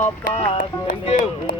Oh Thank you.